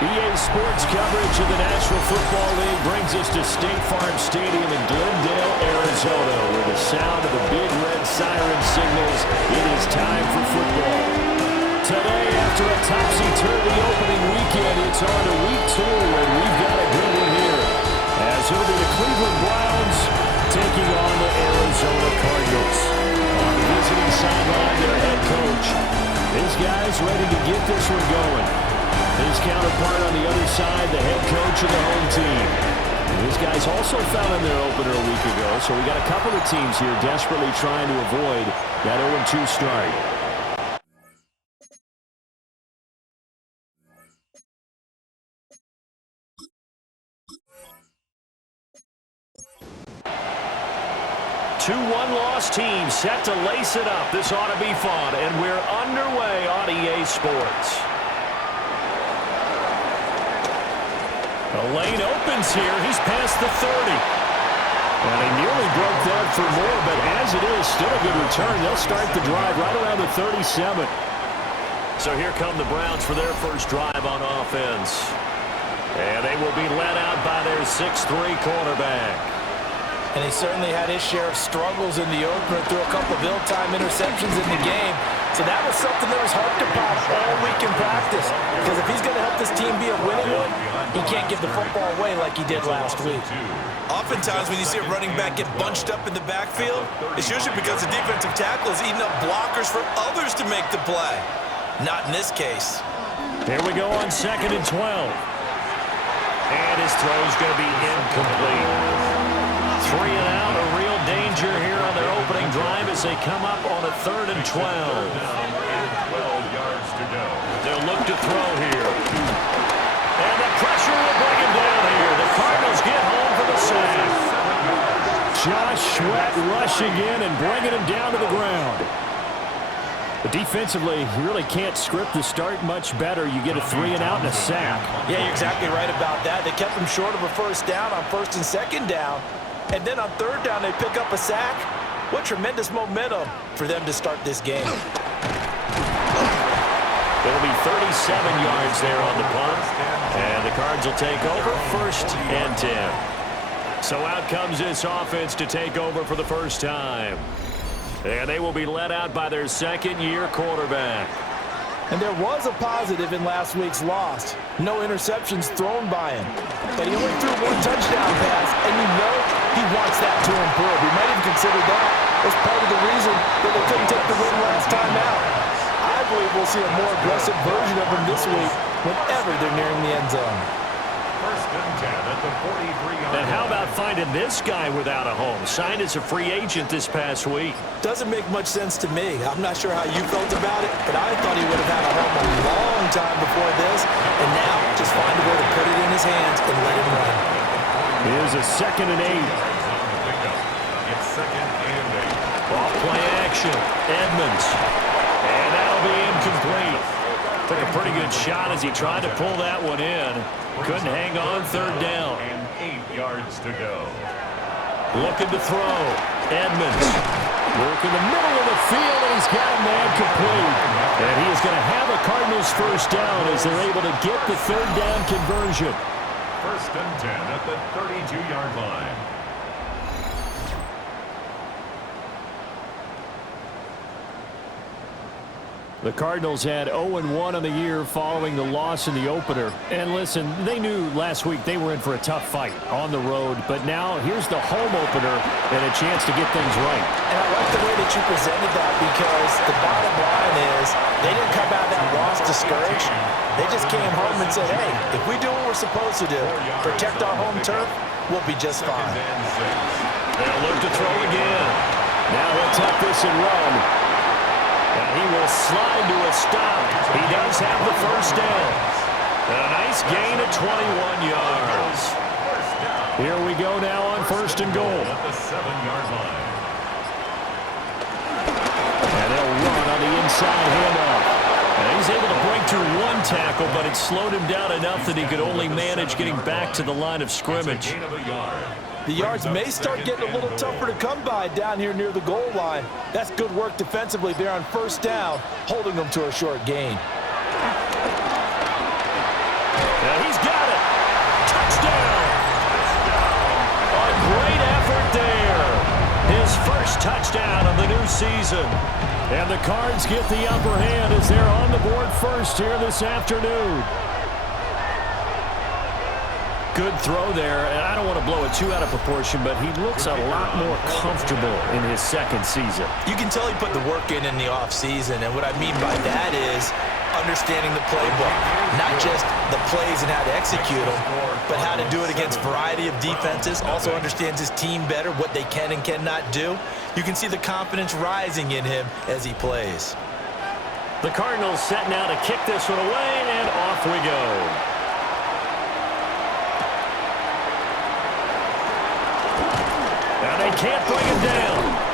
EA Sports coverage of the National Football League brings us to State Farm Stadium in Glendale, Arizona, where the sound of the big red siren signals it is time for football. Today, after a topsy-turvy opening weekend, it's on to week 2, and we've got a good one here, as it'll be the Cleveland Browns taking on the Arizona Cardinals. On the visiting sideline, their head coach. These guys ready to get this one going. His counterpart on the other side, the head coach of the home team. And these guys also found in their opener a week ago, so we got a couple of teams here desperately trying to avoid that 0-2 start. Two one-loss teams set to lace it up. This ought to be fun, and we're underway on EA Sports. The lane opens here. He's past the 30. And he nearly broke that for more, but as it is, still a good return. They'll start the drive right around the 37. So here come the Browns for their first drive on offense. And they will be led out by their 6'3" quarterback. And he certainly had his share of struggles in the opener, threw a couple of ill-timed interceptions in the game. So that was something that was harped upon all week in practice. Because if he's going to help this team be a winning one, he can't give the football away like he did last week. Oftentimes when you see a running back get bunched up in the backfield, it's usually because the defensive tackle is eating up blockers for others to make the play. Not in this case. Here we go on 2nd and 12. And his throw's going to be incomplete. 3 and out, a real danger here on their opening drive as they come up on a 3rd and 12. 12 yards to go. They'll look to throw here. And the pressure will bring him down here. The Cardinals get home for the sack. Josh Sweat rushing in and bringing him down to the ground. But defensively, you really can't script the start much better. You get a 3 and out and a sack. Yeah, you're exactly right about that. They kept him short of a first down on 1st and 2nd down. And then on 3rd down, they pick up a sack. What tremendous momentum for them to start this game. It'll be 37 yards there on the punt. And the Cards will take over 1st and 10. So out comes this offense to take over for the first time. And they will be led out by their 2nd-year quarterback. And there was a positive in last week's loss. No interceptions thrown by him. But he only threw 1 touchdown pass, and you know he wants that to improve. He might even consider that as part of the reason that they couldn't take the win last time out. I believe we'll see a more aggressive version of him this week whenever they're nearing the end zone. 1st and 10 at the 43-yard line. And how about finding this guy without a home? Signed as a free agent this past week. Doesn't make much sense to me. I'm not sure how you felt about it, but I thought he would have had a home a long time before this, and now just find a way to put it in his hands and let him run. Here's a 2nd and 8. It's 2nd and 8. Off play action. Edmonds. And that'll be incomplete. Took a pretty good shot as he tried to pull that one in. Couldn't hang on 3rd down. And 8 yards to go. Looking to throw. Edmonds. Work in the middle of the field, and he's got a man complete. And he is going to have a Cardinals first down as they're able to get the 3rd down conversion. 1st and 10 at the 32-yard line. The Cardinals had 0-1 on the year following the loss in the opener. And listen, they knew last week they were in for a tough fight on the road. But now here's the home opener and a chance to get things right. And I like the way that you presented that, because the bottom line is they didn't come out of that loss discouraged. They just came home and said, hey, if we do what we're supposed to do, protect our home turf, we'll be just fine. They'll look to throw again. Now he'll tuck this and run. And he will slide to a stop. He does have the first down. And a nice gain of 21 yards. Here we go now on 1st and goal. At the 7-yard line. And they'll run on the inside handoff. And he's able to break through 1 tackle, but it slowed him down enough that he could only manage getting back to the line of scrimmage. The yards may start getting a little tougher to come by down here near the goal line. That's good work defensively there on 1st down, holding them to a short gain. As first touchdown of the new season. And the Cards get the upper hand as they're on the board first here this afternoon. Good throw there, and I don't want to blow it too out of proportion, but he looks a lot more comfortable in his second season. You can tell he put the work in the offseason, and what I mean by that is understanding the playbook. Not just the plays and how to execute them, but how to do it against a variety of defenses. Also understands his team better, what they can and cannot do. You can see the confidence rising in him as he plays. The Cardinals set now to kick this one away, and off we go. Now they can't bring him down.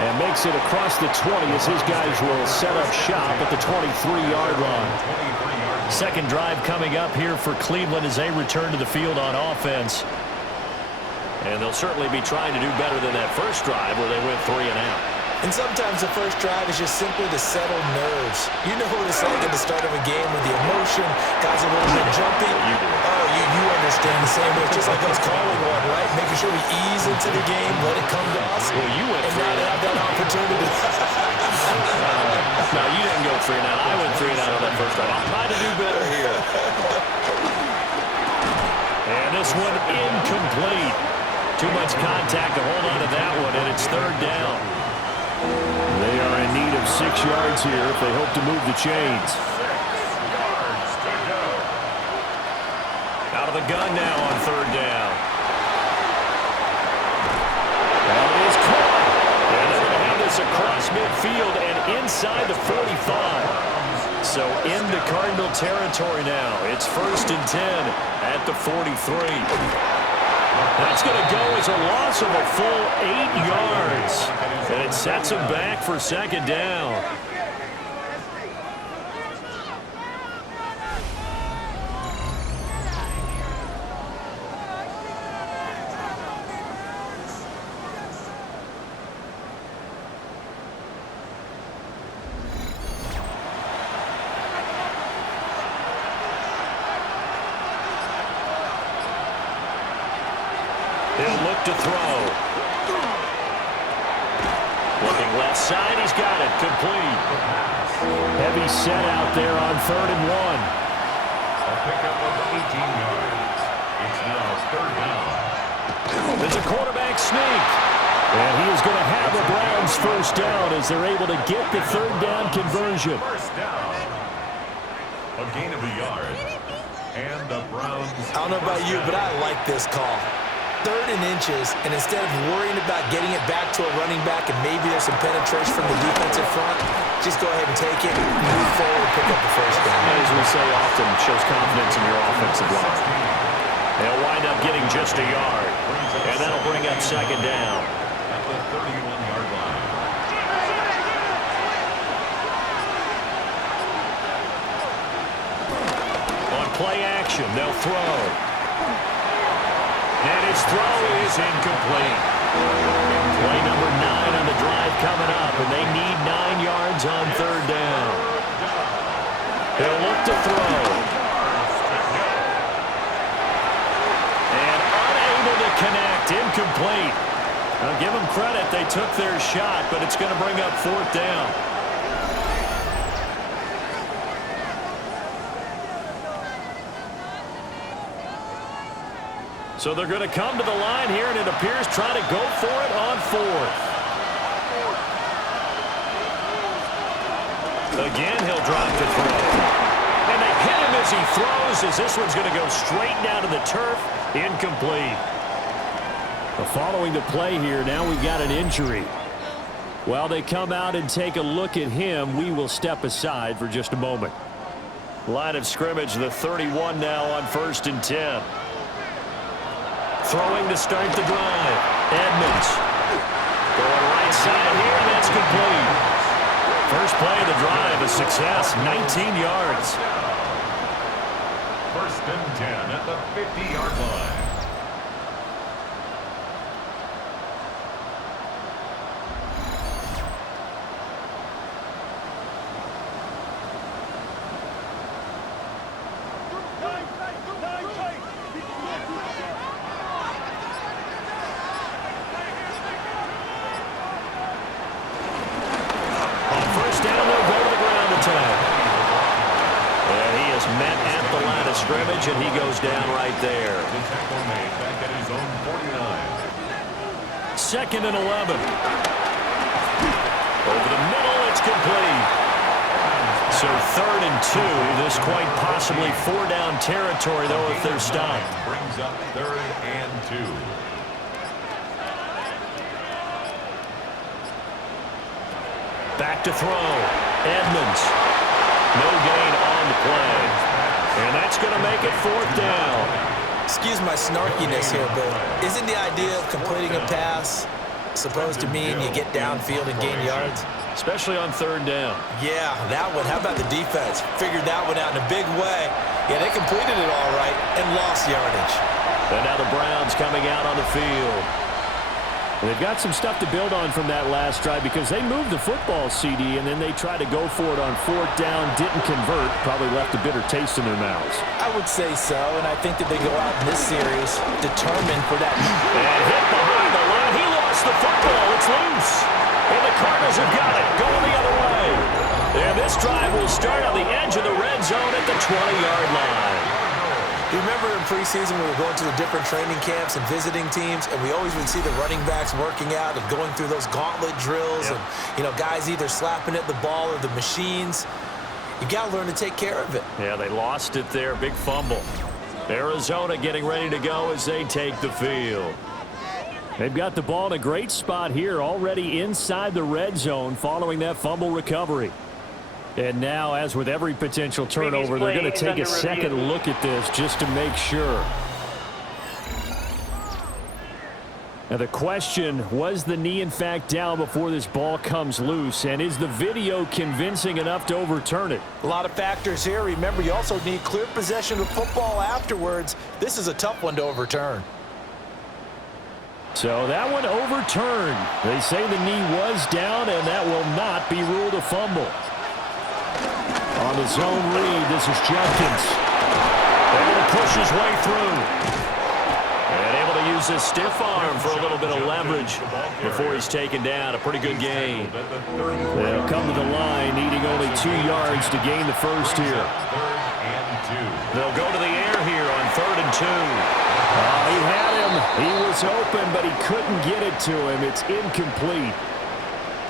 And makes it across the 20 as his guys will set up shop at the 23-yard line. Second drive coming up here for Cleveland as they return to the field on offense. And they'll certainly be trying to do better than that first drive where they went 3 and out. And sometimes the first drive is just simply to settle nerves. You know what it's like at the start of a game with the emotion. Guys are a little bit jumpy. You do. Oh, you understand the same way. It's just like us calling one, right? Making sure we ease into the game, let it come to us. Well, you went and now they have that opportunity. No, you didn't go 3 and out. I went 3 and out on that first drive. I'm trying to do better here. And this one incomplete. Too much contact to hold on to that one, and it's third down. They are in need of 6 yards here if they hope to move the chains. 6 yards to go. Out of the gun now on third down. That is caught. And they're going to have this across midfield and inside the 45. So into Cardinal territory now. It's 1st and 10 at the 43. That's going to go as a loss of a full 8 yards. And it sets them back for second down. He'll look to throw. Looking left side, he's got it. Complete. Heavy set out there on 3rd and 1. A pickup of 18 yards. It's now 3rd down. There's a quarterback sneak. And he is going to have the Browns first down as they're able to get the 3rd down conversion. First down. A gain of a yard. And the Browns. I don't know about you, but I like this call. 3rd and inches, and instead of worrying about getting it back to a running back and maybe there's some penetration from the defensive front, just go ahead and take it, move forward, and pick up the first down. As we say often, shows confidence in your offensive line. They'll wind up getting just a yard, and that'll bring up second down. At the 31-yard line. On play action, they'll throw. And his throw is incomplete. Play number 9 on the drive coming up, and they need 9 yards on 3rd down. He'll look to throw. And unable to connect, incomplete. Now give them credit, they took their shot, but it's going to bring up 4th down. So they're going to come to the line here, and it appears trying to go for it on 4th. Again, he'll drop the throw. And they hit him as he throws, as this one's going to go straight down to the turf. Incomplete. Following the play here, now we've got an injury. While they come out and take a look at him, we will step aside for just a moment. Line of scrimmage, the 31 now on 1st and 10. Throwing to start the drive. Edmonds. Going right side here, and that's complete. First play of the drive, a success, 19 yards. 1st and 10 at the 50-yard line. met at the line of scrimmage, and he goes down right there. The tackle made back at his own 49. 2nd and 11. Over the middle, it's complete. So 3rd and 2. This quite possibly 4-down territory, though, if they're stopped. Brings up 3rd and 2. Back to throw. Edmonds. No gain on the play. And that's going to make it 4th down. Excuse my snarkiness here, but isn't the idea of completing a pass supposed to mean you get downfield and gain yards? Especially on 3rd down. Yeah, that one. How about the defense? Figured that one out in a big way. Yeah, they completed it all right and lost yardage. And now the Browns coming out on the field. They've got some stuff to build on from that last drive because they moved the football, CD, and then they tried to go for it on 4th down, didn't convert, probably left a bitter taste in their mouths. I would say so, and I think that they go out in this series determined for that. And hit behind the line. He lost the football. It's loose. And the Cardinals have got it, going the other way. And this drive will start on the edge of the red zone at the 20-yard line. You remember in preseason we were going to the different training camps and visiting teams, and we always would see the running backs working out and going through those gauntlet drills, and guys either slapping at the ball or the machines. You got to learn to take care of it. Yeah, they lost it there. Big fumble. Arizona getting ready to go as they take the field. They've got the ball in a great spot here, already inside the red zone following that fumble recovery. And now, as with every potential turnover, they're going to take a second look at this just to make sure. Now the question, was the knee in fact down before this ball comes loose? And is the video convincing enough to overturn it? A lot of factors here. Remember, you also need clear possession of football afterwards. This is a tough one to overturn. So that one overturned. They say the knee was down, and that will not be ruled a fumble. On the zone read, this is Jenkins. Able to push his way through. And able to use his stiff arm for a little bit of leverage before he's taken down. A pretty good gain. They'll come to the line, needing only 2 yards to gain the first here. They'll go to the air here on 3rd and 2. He had him. He was open, but he couldn't get it to him. It's incomplete.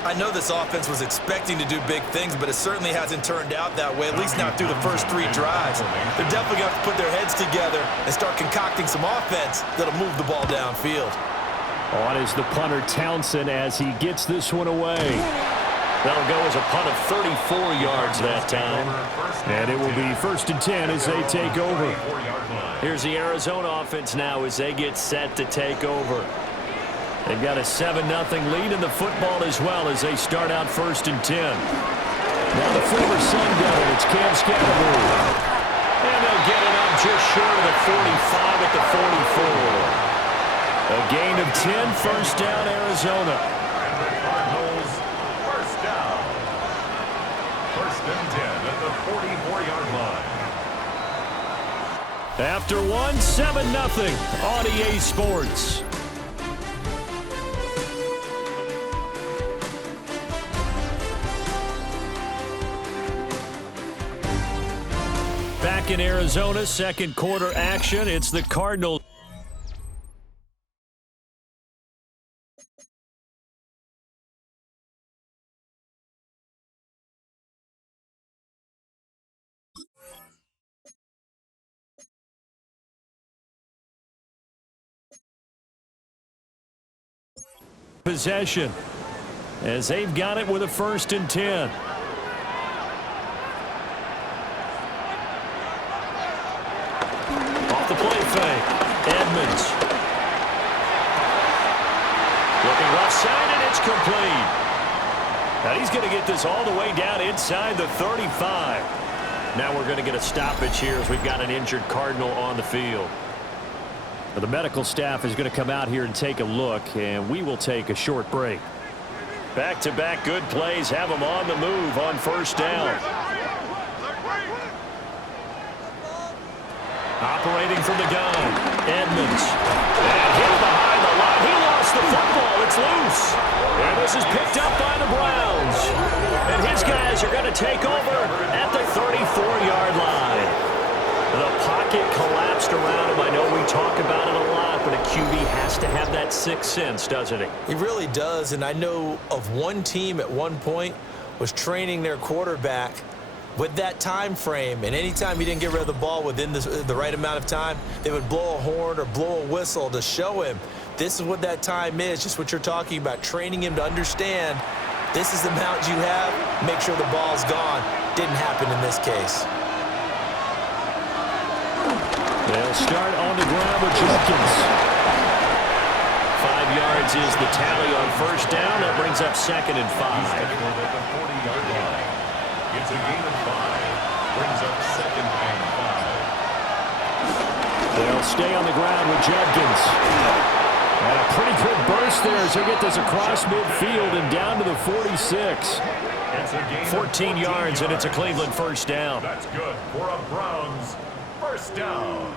I know this offense was expecting to do big things, but it certainly hasn't turned out that way, at least not through the first 3 drives. They're definitely going to have to put their heads together and start concocting some offense that'll move the ball downfield. On is the punter Townsend as he gets this one away. That'll go as a punt of 34 yards that time. And it will be 1st and 10 as they take over. Here's the Arizona offense now as they get set to take over. They've got a 7-0 lead in the football as well as they start out 1st and 10. Now the former Sun Devil, it's Cam Scatterbury. And they'll get it up just short of the 45 at the 44. A gain of 10, 1st down, Arizona. And the Cardinals, 1st down. 1st and 10 at the 44-yard line. After one, 7-0 on EA Sports. Back in Arizona, 2nd quarter action. It's the Cardinals. Possession as they've got it with a 1st and 10. Off the play fake. Edmonds. Looking left side, and it's complete. Now he's going to get this all the way down inside the 35. Now we're going to get a stoppage here as we've got an injured Cardinal on the field. The medical staff is going to come out here and take a look, and we will take a short break. Back-to-back good plays have them on the move on 1st down. Operating from the gun, Edmonds. And hit behind the line. He lost the football. It's loose. And this is picked up by the Browns. And his guys are going to take over at the 34-yard line. pocket collapsed around him. I know we talk about it a lot, but a QB has to have that sixth sense, doesn't he? He really does, and I know of one team at one point was training their quarterback with that time frame, and anytime he didn't get rid of the ball within the right amount of time, they would blow a horn or blow a whistle to show him this is what that time is, just what you're talking about, training him to understand this is the amount you have, make sure the ball's gone. Didn't happen in this case. They'll start on the ground with Jenkins. 5 yards is the tally on first down. That brings up 2nd and 5. At the 40-yard line. It's a gain of 5. Brings up 2nd and 5. They'll stay on the ground with Jenkins. And a pretty good burst there as they get this across midfield and down to the 46. 14 yards, and it's a Cleveland first down. That's good for a Browns first down.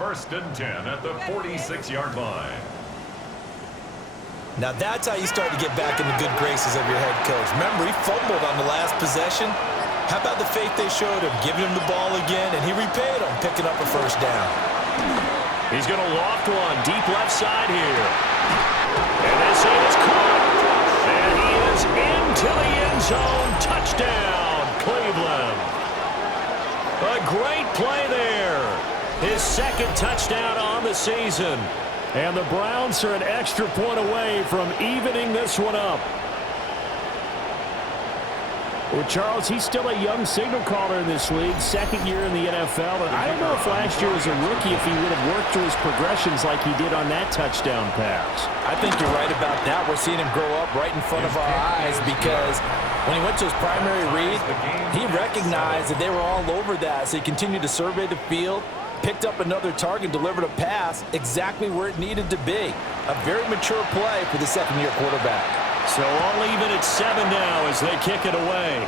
1st and 10 at the 46-yard line. Now that's how you start to get back in the good graces of your head coach. Remember, he fumbled on the last possession. How about the faith they showed him, giving him the ball again, and he repaid him, picking up a first down. He's going to loft one deep left side here. And this is caught. And he is into the end zone. Touchdown, Cleveland. A great play there. His 2nd touchdown on the season. And the Browns are an extra point away from evening this one up. Well, Charles, he's still a young signal caller in this league, 2nd year in the NFL. And I don't know if last year as a rookie if he would have worked through his progressions like he did on that touchdown pass. I think you're right about that. We're seeing him grow up right in front of our eyes because when he went to his primary read, he recognized that they were all over that. So he continued to survey the field, picked up another target, delivered a pass exactly where it needed to be. A very mature play for the 2nd-year quarterback. So all even at 7 now as they kick it away.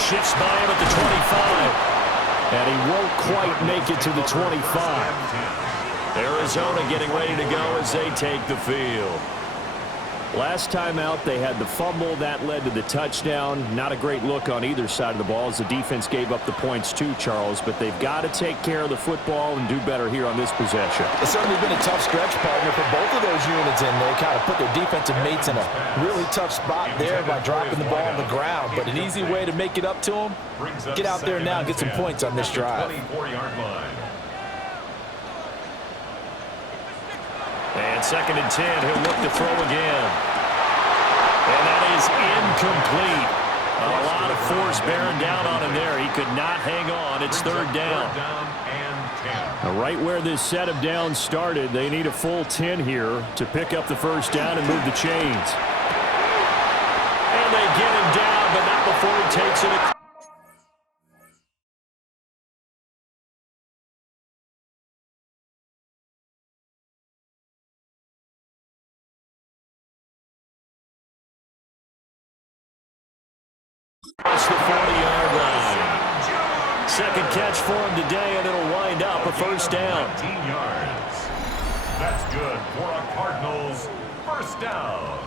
Shifts by him at the 25. And he won't quite make it to the 25. Arizona getting ready to go as they take the field. Last time out, they had the fumble. That led to the touchdown. Not a great look on either side of the ball as the defense gave up the points too, Charles. But they've got to take care of the football and do better here on this possession. It's certainly been a tough stretch, partner, for both of those units, and they kind of put their defensive mates in a really tough spot there by dropping the ball on the ground. But an easy way to make it up to them, get out there now and get some points on this drive. 24-yard line. And 2nd and 10, he'll look to throw again. And that is incomplete. A lot of force bearing down on him there. He could not hang on. It's 3rd down. Now, right where this set of downs started, they need a full 10 here to pick up the first down and move the chains. And they get him down, but not before he takes it. Across the 40-yard line. 2nd catch for him today, and it'll wind up a first down. 19 yards. That's good for a Cardinals first down.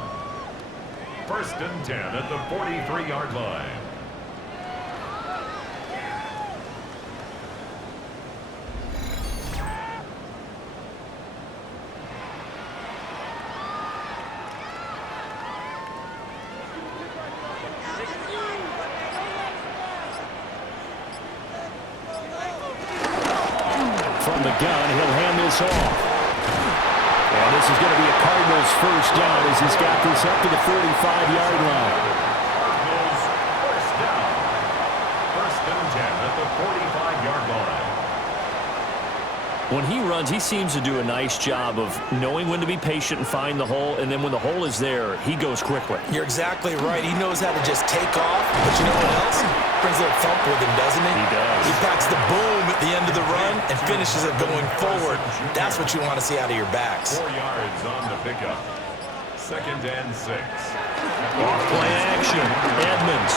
1st and 10 at the 43-yard line. From the gun, he'll hand this off. And this is going to be a Cardinals first down as he's got this up to the 45-yard line. Cardinals first down. 1st and 10 at the 45-yard line. When he runs, he seems to do a nice job of knowing when to be patient and find the hole, and then when the hole is there, he goes quickly. You're exactly right. He knows how to just take off, but you know what else? Brings a little thump with him, doesn't he? He does. He packs the boom at the end of the run and finishes it going forward. That's what you want to see out of your backs. 4 yards on the pickup. 2nd and 6. Off-play action. Edmonds.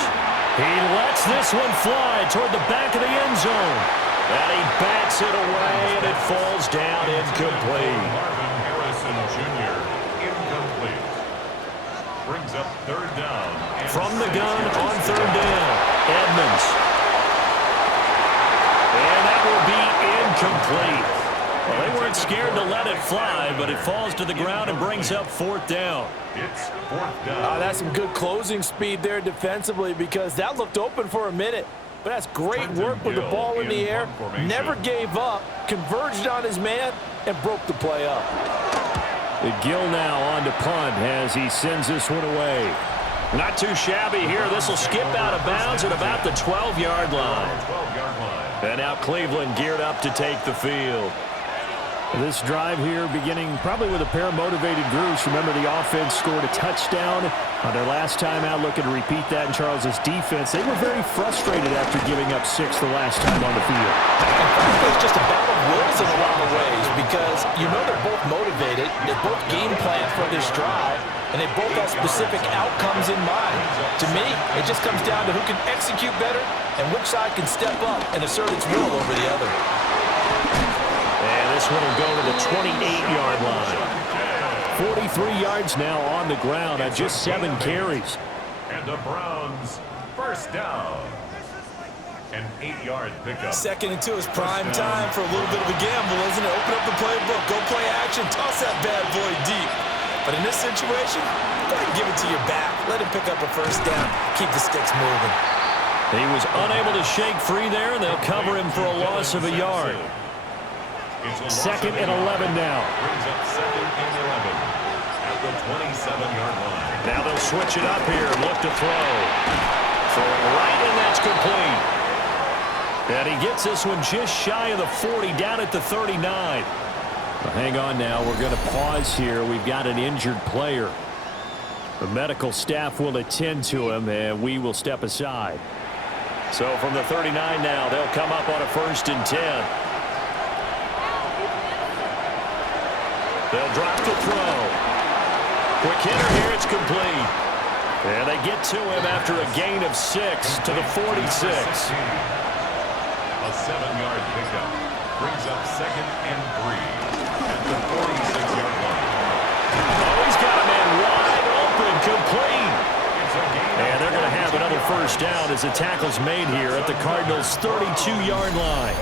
He lets this one fly toward the back of the end zone. And he bats it away, and it falls down incomplete. Marvin Harrison Jr. incomplete. Brings up 3rd down. From the gun on 3rd down. And Edmonds. And that will be incomplete. Well, they weren't scared to let it fly, but it falls to the ground and brings up 4th down. It's 4th down. That's some good closing speed there defensively, because that looked open for a minute. But that's great work with the ball in the air. Never gave up, converged on his man, and broke the play up. Gill now on to punt as he sends this one away. Not too shabby here. This will skip out of bounds at about the 12-yard line. And now Cleveland geared up to take the field. This drive here beginning probably with a pair of motivated groups. Remember, the offense scored a touchdown on their last time out, looking to repeat that in Charles's defense. They were very frustrated after giving up 6 the last time on the field. It's just a battle of wills in a lot of ways, because you know they're both motivated. They both game plan for this drive, and they both have specific outcomes in mind. To me, it just comes down to who can execute better and which side can step up and assert its will over the other. And this one will go to the 28-yard line. 43 yards now on the ground on just 7 carries. And the Browns, 1st down. An 8-yard pickup. 2nd and 2 is prime time for a little bit of a gamble, isn't it? Open up the playbook, go play action, toss that bad boy deep. But in this situation, go ahead and give it to your back. Let him pick up a 1st down. Keep the sticks moving. He was unable to shake free there, and they'll cover him for a loss of a yard. 2nd and 11 now. Brings up 2nd and 11 at the 27-yard line. Now they'll switch it up here and look to throw. Throwing right, and that's complete. And he gets this one just shy of the 40, down at the 39. Well, hang on now. We're going to pause here. We've got an injured player. The medical staff will attend to him, and we will step aside. So from the 39 now, they'll come up on a 1st and 10. They'll drop the throw. Quick hitter here, it's complete. And they get to him after a gain of 6 to the 46. A 7-yard pickup brings up 2nd and 3 at the 46-yard line. Oh, he's got a man wide open, complete. And they're going to have another 1st down as the tackle's made here at the Cardinals' 32-yard line.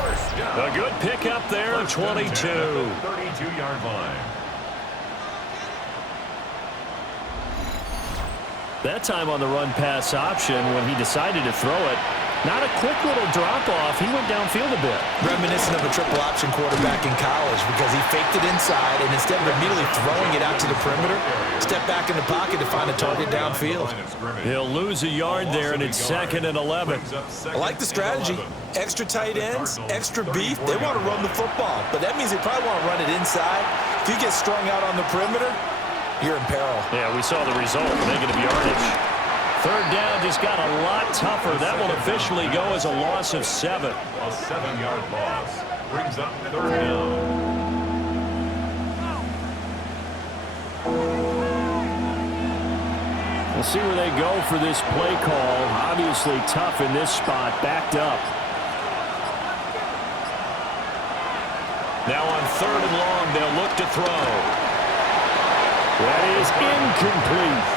A good pickup there, 22. 32-yard line. That time on the run-pass option when he decided to throw it. Not a quick little drop-off. He went downfield a bit. Reminiscent of a triple option quarterback in college, because he faked it inside, and instead of immediately throwing it out to the perimeter, stepped back in the pocket to find a target downfield. He'll lose a yard there, and it's 2nd and 11. I like the strategy. Extra tight ends, extra beef. They want to run the football, but that means they probably want to run it inside. If you get strung out on the perimeter, you're in peril. Yeah, we saw the result, negative yardage. 3rd down just got a lot tougher. That will officially go as a loss of 7. A 7-yard loss brings up 3rd down. We'll see where they go for this play call. Obviously tough in this spot, backed up. Now on 3rd and long, they'll look to throw. That is incomplete.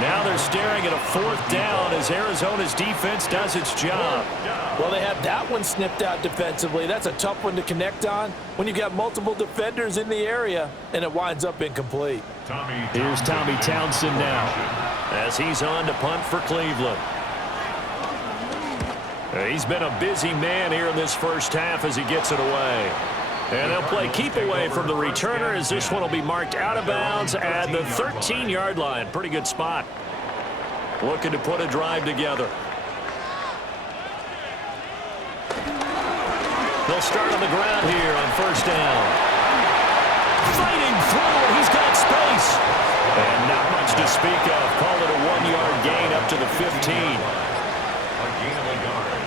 Now they're staring at a 4th down as Arizona's defense does its job. Well, they have that one snipped out defensively. That's a tough one to connect on when you've got multiple defenders in the area, and it winds up incomplete. Here's Tommy Townsend now as he's on to punt for Cleveland. He's been a busy man here in this 1st half as he gets it away. And they'll play keep away from the returner as this one will be marked out of bounds at the 13-yard line. Pretty good spot. Looking to put a drive together. They'll start on the ground here on 1st down. Fighting through, and he's got space. And not much to speak of. Call it a 1-yard gain up to the 15. A gain of a yard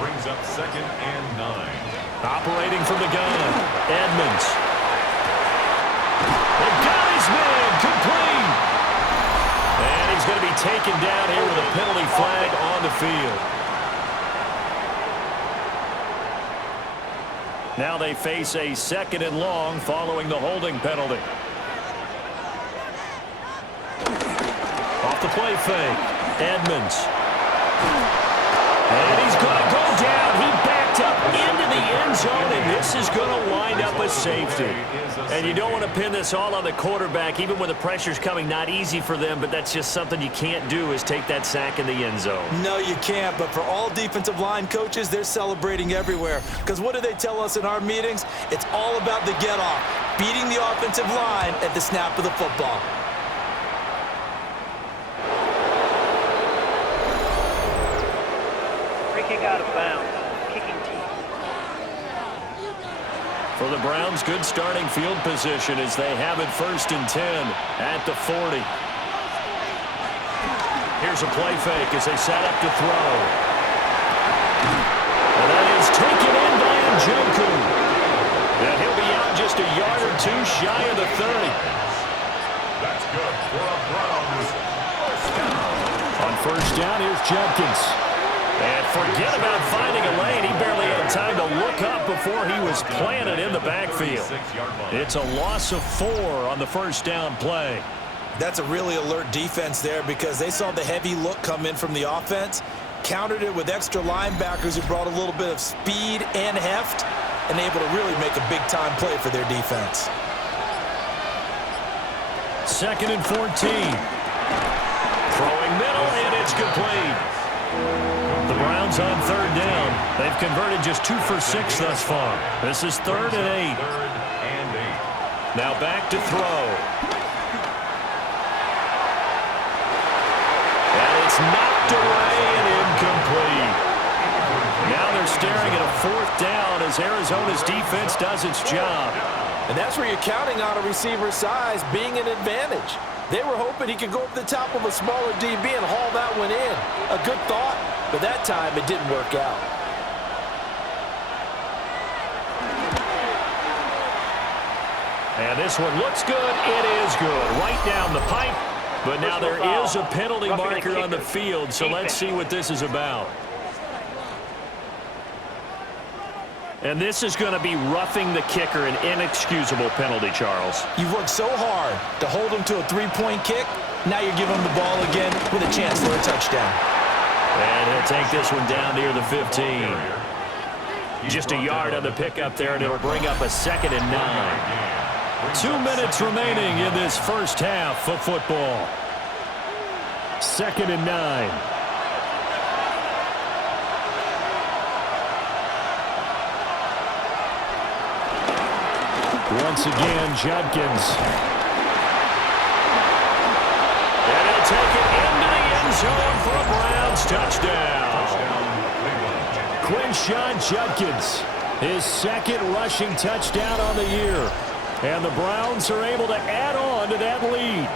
brings up 2nd and 9. Operating from the gun, Edmonds. They got his man, complete. And he's going to be taken down here with a penalty flag on the field. Now they face a 2nd and long following the holding penalty. Off the play fake, Edmonds. zone, and this is going to wind up a safety. And you don't want to pin this all on the quarterback, even when the pressure's coming. Not easy for them, but that's just something you can't do, is take that sack in the end zone. No, you can't, but for all defensive line coaches, they're celebrating everywhere. Because what do they tell us in our meetings? It's all about the get-off, beating the offensive line at the snap of the football. Free kick out of bounds. Kicking team. For the Browns, good starting field position as they have it 1st and 10 at the 40. Here's a play fake as they set up to throw. And that is taken in by Njoku. And he'll be out just a yard or two shy of the 30. That's good for a Browns first down. On first down, here's Judkins. And forget about finding a lane. He barely had time to look up before he was planted in the backfield. It's a loss of 4 on the first down play. That's a really alert defense there because they saw the heavy look come in from the offense, countered it with extra linebackers who brought a little bit of speed and heft, and able to really make a big-time play for their defense. 2nd and 14. Throwing middle, and it's complete. The Browns on 3rd down. They've converted just 2 for 6 thus far. This is 3rd and 8. Now back to throw. And it's knocked away and incomplete. Now they're staring at a 4th down as Arizona's defense does its job. And that's where you're counting on a receiver's size being an advantage. They were hoping he could go up the top of a smaller DB and haul that one in. A good thought, but that time it didn't work out. And this one looks good. It is good. Right down the pipe. But now there is a penalty marker on the field, so let's see what this is about. And this is going to be roughing the kicker, an inexcusable penalty, Charles. You've worked so hard to hold him to a 3-point kick. Now you're giving him the ball again with a chance for a touchdown. And he'll take this one down near the 15. Just a yard on the pickup there, and it'll bring up a 2nd and 9. 2 minutes remaining in this first half of football. 2nd and 9. Once again, Judkins. And he'll take it into the end zone for a Browns touchdown. Quinshon Judkins, his 2nd rushing touchdown on the year. And the Browns are able to add on to that lead.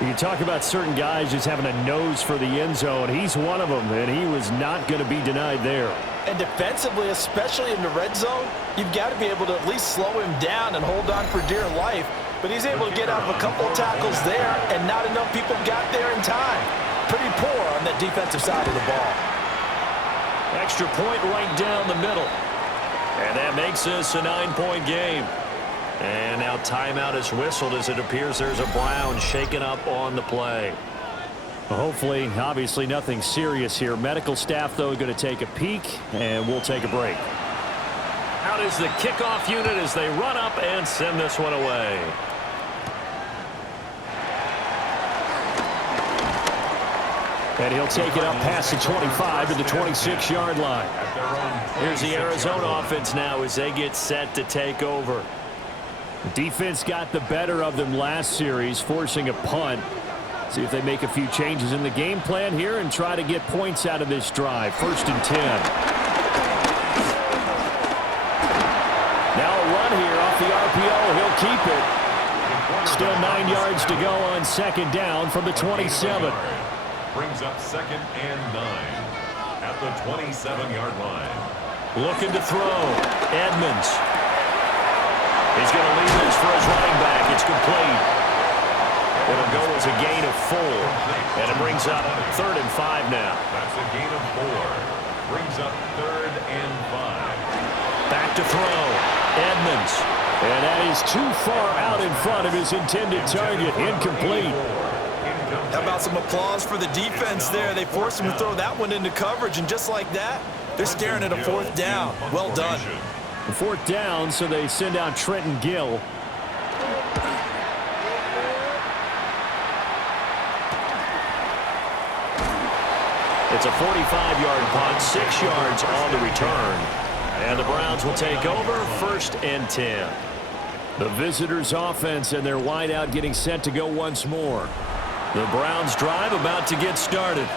You can talk about certain guys just having a nose for the end zone. He's one of them, and he was not going to be denied there. And defensively, especially in the red zone, you've got to be able to at least slow him down and hold on for dear life. But he's able to get out of a couple of tackles there, and not enough people got there in time. Pretty poor on that defensive side of the ball. Extra point right down the middle. And that makes this a 9-point game. And now timeout is whistled as it appears there's a Brown shaken up on the play. Hopefully, obviously nothing serious here. Medical staff, though, going to take a peek, and we'll take a break. Out is the kickoff unit as they run up and send this one away. And he'll take it up past the 25 to the 26-yard line. Here's the Arizona offense now as they get set to take over. The defense got the better of them last series, forcing a punt. See if they make a few changes in the game plan here and try to get points out of this drive. 1st and 10. Now a run here off the RPO. He'll keep it. Still 9 yards to go on 2nd down from the 27. Brings up 2nd and 9 at the 27-yard line. Looking to throw. Edmonds. He's going to leave this for his running back. It's complete. It'll go as a gain of 4. And it brings up 3rd and 5 now. That's a gain of 4. Brings up 3rd and 5. Back to throw. Edmonds. And that is too far out in front of his intended target. Incomplete. How about some applause for the defense there? They forced him to throw that one into coverage, and just like that, They're staring at a fourth down. Well done. Fourth down, so they send out Trenton Gill. It's a 45-yard punt, 6 yards on the return. And the Browns will take over, 1st and 10. The visitors' offense and their wideout getting set to go once more. The Browns' drive about to get started.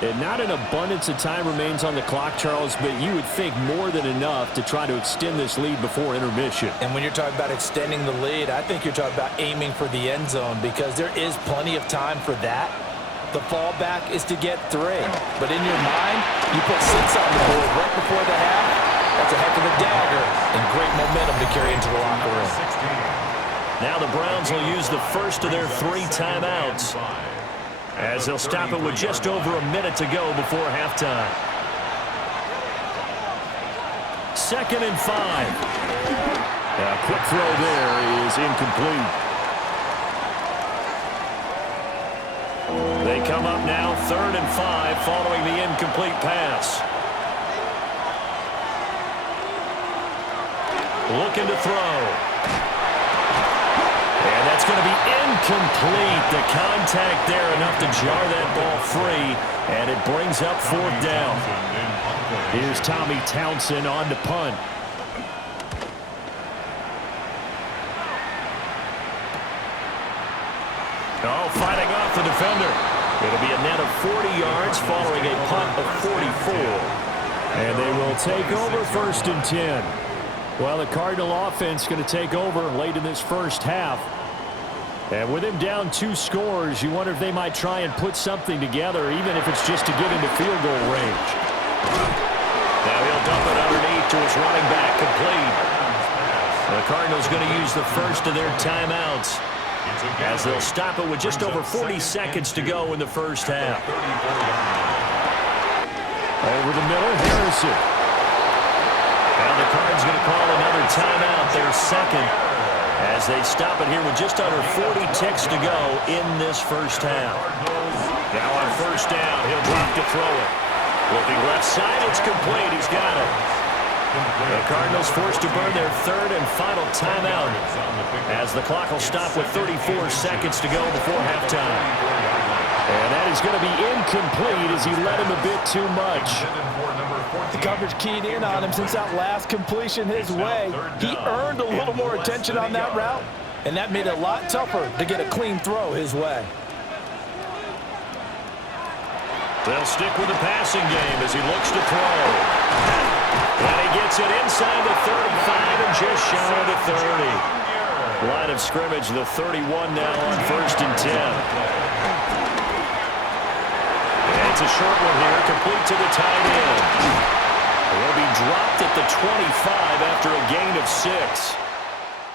And not an abundance of time remains on the clock, Charles, but you would think more than enough to try to extend this lead before intermission. And when you're talking about extending the lead, I think you're talking about aiming for the end zone because there is plenty of time for that. The fallback is to get 3. But in your mind, you put 6 on the board right before the half. That's a heck of a dagger and great momentum to carry into the locker room. Now the Browns will use the first of their 3 timeouts, as they'll stop it with just over a minute to go before halftime. 2nd and 5. A quick throw there is incomplete. They come up now 3rd and 5 following the incomplete pass. Looking to throw. And that's going to be incomplete. The contact there enough to jar that ball free, and it brings up 4th down. Here's Tommy Townsend on to punt. Oh, fighting off the defender. It'll be a net of 40 yards following a punt of 44. And they will take over 1st and 10. Well, the Cardinal offense going to take over late in this first half. And with him down 2 scores, you wonder if they might try and put something together, even if it's just to get into field goal range. Now he'll dump it underneath to his running back, complete. The Cardinals going to use the first of their timeouts, as they'll stop it with just over 40 seconds to go in the first half. Over the middle, Harrison. And the Cards going to call another timeout, their 2nd, as they stop it here with just under 40 ticks to go in this first half. Now on 1st down, he'll drop to throw it. Looking left side, it's complete. He's got it. The Cardinals forced to burn their 3rd and final timeout, as the clock will stop with 34 seconds to go before halftime. And that is going to be incomplete as he led him a bit too much. The coverage keyed in on him since that last completion his way. He earned a little more attention on that route, and that made it a lot tougher to get a clean throw his way. They'll stick with the passing game as he looks to throw. And he gets it inside the 35 and just shy of the 30. Line of scrimmage, the 31 now on 1st and 10. And it's a short one here, complete to the tight end. He'll be dropped at the 25 after a gain of 6.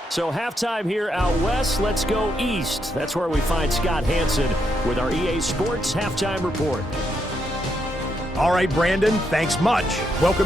So halftime here out west. Let's go east. That's where we find Scott Hansen with our EA Sports Halftime Report. All right, Brandon, thanks much. Welcome in.